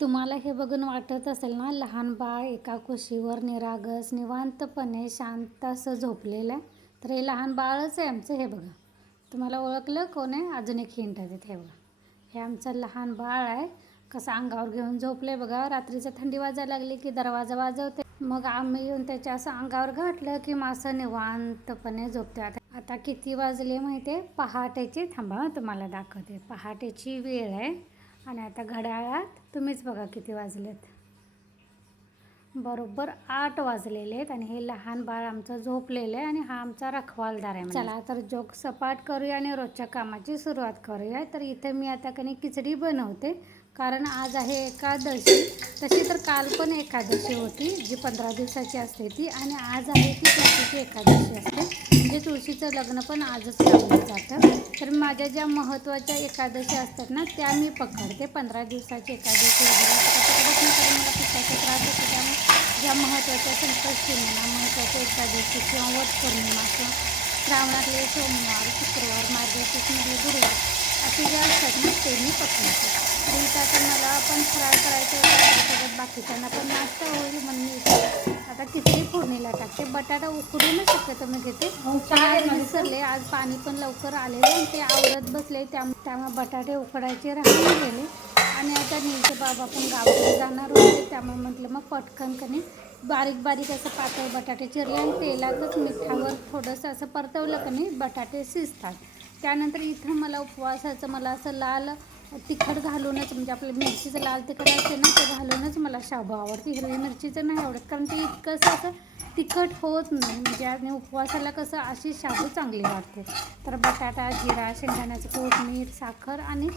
तुम्हाला हे बघून वाटत असेल ना लहान बाळ एका कुशीवर निरागस निवांतपणे शांत असं झोपलेलं आहे. तर हे लहान बाळच आहे आमचं हे बघा. तुम्हाला ओळखलं कोण आहे? अजून एक हिंट आहे हे बघा. हे आमचं लहान बाळ आहे. कसं अंगावर घेऊन झोपले बघा. रात्रीचं थंडी वाजायला लागली की दरवाजा वाजवते. मग आम्ही येऊन त्याच्या असं अंगावर घातलं की मग असं निवांतपणे झोपते आता आता किती वाजले माहिती आहे पहाटेची थांबा तुम्हाला दाखवते. पहाटेची वेळ आहे. आणि आता घड्याळात तुम्हीच बघा किती वाजलेत. बरोबर आठ वाजलेले आहेत आणि हे लहान बाळ आमचं झोपलेलं आहे आणि हा आमचा रखवालदार आहे चला तर जोक सपाट करूया आणि रोजच्या कामाची सुरुवात करूया. तर इथे मी आता कणी खिचडी बनवते. कारण आज आहे एकादशी. तशी तर काल पण एकादशी होती जी पंधरा दिवसाची असते ती. आणि आज आहे ती तुळशीची एकादशी असते. म्हणजे तुळशीचं लग्न पण आजच लावलं जातं. तर माझ्या ज्या महत्त्वाच्या एकादशी असतात ना त्या मी पकडते. पंधरा दिवसाची एकादशी वगैरे असं मला ज्या महत्त्वाच्या म्हणा महत्त्वाच्या एकादशी किंवा वट पौर्णिमा किंवा श्रावणातले सोमवार शुक्रवार मार्गशीर्षमधले गुरुवार असे जे असतात ना ते मी पकडते तर इथं आता मला पण फराळ करायचं त्यासोबत बाकीच्यांना पण नाश्ता होईल म्हणून इथे आता खिचडी फोडणीला टाकते. बटाटा उकडूनच शक्यतो मी घेते. आज विसरले आज पाणी पण लवकर आलेलं आणि ते आवरत बसले त्या त्यामुळे बटाटे उकडायचे राहून गेले. आणि आता नीलचे बाबा पण गावाकडे जाणार होते त्यामुळे म्हटलं मग पटकन कणी बारीक बारीक असं पातळ बटाटे चिरले आणि तेलातच मिठावर थोडंसं असं परतवलं कणी बटाटे शिजतात. त्यानंतर इथं मला उपवासाचं मला असं लाल तिखट घालूनच म्हणजे आपलं मिरचीचं लाल तिखट असते ना ते घालूनच मला शाबू आवडते. हिरवी मिरचीचं नाही आवडत कारण ते इतकंसं असं तिखट होत नाही. म्हणजे आणि उपवासाला कसं अशी शाबू चांगली वाटते तर बटाटा जिरा शेंगदाण्याचं कूट मीठ साखर आणि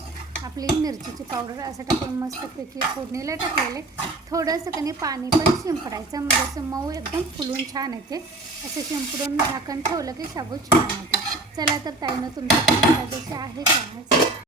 आपली मिरचीची पावडर असं टाकून मस्तपैकी फोडणीला टाकलेले. थोडंसं कणी पाणी पण शिंपडायचं म्हणजे असं मऊ एकदम फुलून छान येते. असं शिंपडून झाकण ठेवलं की शाबू छान येते. चला तर ताईनं तुमची आहे का?